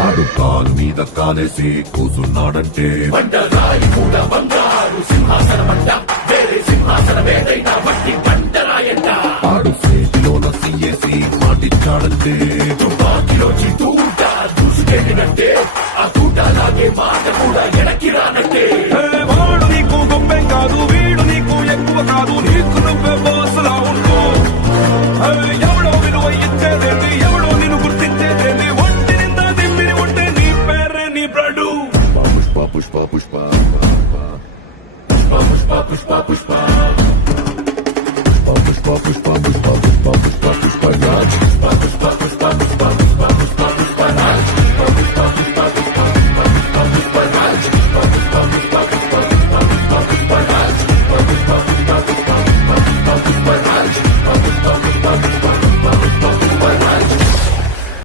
ఆడు కాలు మీద కాలేసి కూసున్నాడంటే బండరాయి కూడా బంగారు సింహాసనమంట, వేరే సింహాసనమేదైనా మట్టి బండరాయంట. ఆడు చేతిలోన సీఏసి మాటిచ్చాడంటే తుపాకిలోచి తూట దూసుకెళ్ళినట్టే, ఆ తూటలాగే మాట కూడా ఎనక్కి రానట్టే. వాడు నీకు గొప్పేం కాదు, వీడు నీకు ఎక్కువ కాదు, నీకు నువ్వు